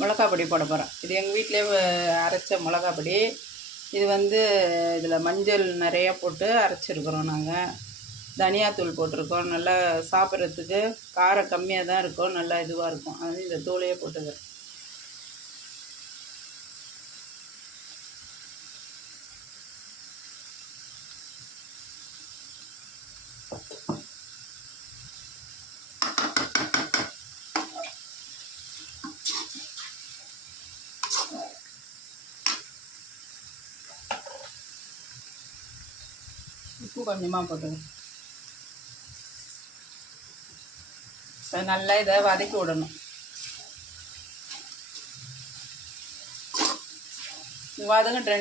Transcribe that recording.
மிளகா பொடி போட போகிறேன். இது எங்கள் வீட்டிலே அரைச்ச மிளகா பொடி. இது வந்து இதில் மஞ்சள் நிறையா போட்டு அரைச்சிருக்கிறோம் நாங்கள். தனியாத்தூள் போட்டிருக்கோம். நல்லா சாப்பிட்றதுக்கு காரம் கம்மியாக தான் இருக்கும், நல்லா இதுவாக இருக்கும். அது இந்த தூளையே போட்டுக்கிறேன். உப்பு கொஞ்சமாக போட்டுக்கணும். இப்போ நல்லா இதை வதக்கி விடணும். வதங்கிட்டு